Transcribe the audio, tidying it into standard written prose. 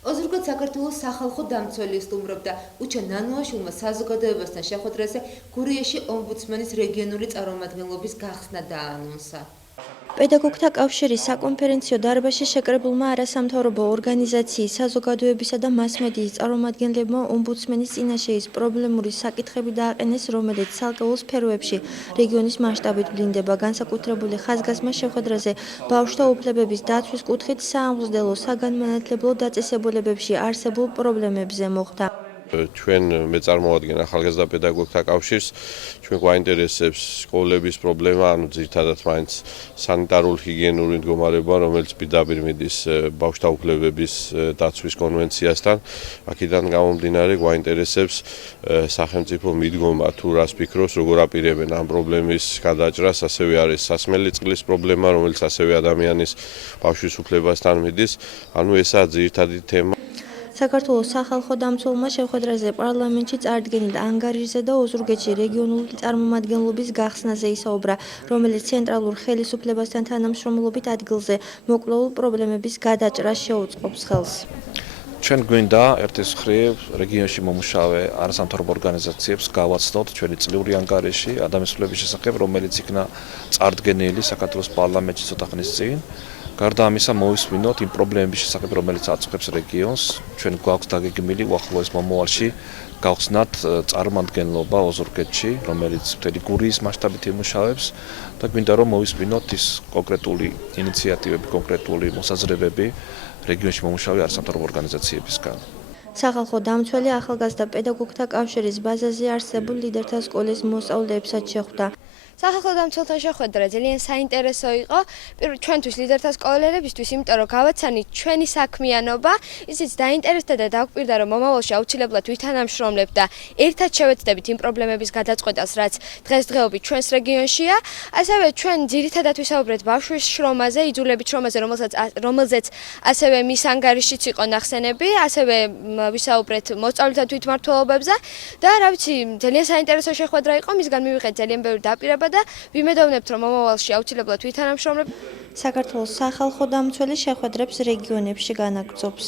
ოზურგოთ საქართველოს სახალხო დამცველი სტუმრობდა უჩა ნანოაშვილმა საზოგადოებასთან შეხვედრაზე გურიაში ომბუდსმენის რეგიონული წარმომადგენლობის გახსნა დაანონსა. პედაგოგთა კავშირის საკონფერენციო დარბაზში შეკრებულმა არასამთავრობო ორგანიზაციის, საზოგადოებისა და მასმედიის წარმომადგენლებმა ომბუდსმენის წინაშე ის პრობლემური საკითხები დააყენეს, რომელიც ცალკეულ სფეროებში რეგიონის მასშტაბით ვლინდება. განსაკუთრებული ხაზგასმა შეხვედრაზე ბავშვთა უფლებების დაცვის კუთხით საამბრძოლო საგანმანათლებლო დაწესებულებებში არსებულ პრობლემებზე მოხდა. ჩვენ მეწარმოვადგენ ახალგაზრდა პედაგოგთა კავშირს, ჩვენ გვაინტერესებს სკოლების პრობლემა, ანუ ძირითადად მაინც სანიტარული ჰიგიენური მდგომარეობა, რომელიც პირდაპირ მიდის ბავშვთა უფლებების დაცვის კონვენციასთან. აქედან გამომდინარე გვაინტერესებს სახელმწიფო მიდგომა, თუ რას ფიქრობს, როგორ აპირებენ ამ პრობლემის გადაჭრას, ასევე არის სასმელი წყლის პრობლემა, რომელიც ასევე ადამიანის ბავშვის უფლებასთან მიდის. ანუ ესაა ძირითადი თემა. საქართველოს სახალხო დამცველმა შეხვედრაზე პარლამენტში წარდგენილ ანგარიშზე და ოზურგეთში რეგიონული წარმომადგენლობის გახსნაზე ისაუბრა, რომელიც ცენტრალურ ხელისუფლებასთან თანამშრომლობით ადგილზე მოკვლეულ პრობლემების გადაჭრას შეუწყობს ხელს. ჩვენ გვინდა ერთის მხრივ რეგიონში მომუშავე არასამთავრობო ორგანიზაციებს გავაცნოთ ჩვენი წლიური ანგარიში ადამიანის უფლების შესახებ, რომელიც იქნა წარდგენილი საქართველოს პარლამენტში ცოტა ხნის წინ. გარდა ამისა მოვისმინოთ იმ პრობლემების შესახებ, რომელიც აწუხებს რეგიონს. ჩვენ გვაქვს დაგეგმილი უახლოეს მომავალში გავხსნათ წარმომადგენლობა ოზურგეთში, რომელიც მთელი გურიის მასშტაბით იმუშავებს და გვინდა რომ მოვისმინოთ ის კონკრეტული ინიციატივები, კონკრეტული მოსაზრებები რეგიონში მომუშავე არასამთავრობო ორგანიზაციებისგან. სახალხო დამცველი ახალგაზრდა პედაგოგთა კავშირის ბაზაზე არსებულ ლიდერთა სკოლის მოსწავლეებსაც შეხვდა. სახალხო დამცველთან შეხვედრა ძალიან საინტერესო იყო. ჩვენთვის ლიდერთა სკოლელებისთვის, იმიტომ რომ გავაცანით ჩვენი საქმიანობა, ისიც დაინტერესდა და დაგვპირდა, რომ მომავალში აუცილებლად ვითანამშრომლებთ და ერთად შევეცდებით იმ პრობლემების გადაწყვეტას, რაც დღესდღეობით ჩვენს რეგიონშია. ასევე ჩვენ ძირითადად ვისაუბრეთ ბავშვის შრომაზე, იძულებით შრომაზე, რომელზეც ასევე მის ანგარიშიც იყო ნახსენები, ასევე ვისაუბრეთ მოსწავლეთა თვითმმართველობებზე და რა ვიცი, ძალიან საინტერესო შეხვედრა იყო, მისგან მივიღეთ ძალიან ბევრი დაპირება და ვიმედოვნებთ, რომ მომავალში აუცილებლად ვითანამშრომლებთ. საქართველოს სახალხო დამცველი შეხვედრებს რეგიონებში განაგრძობს.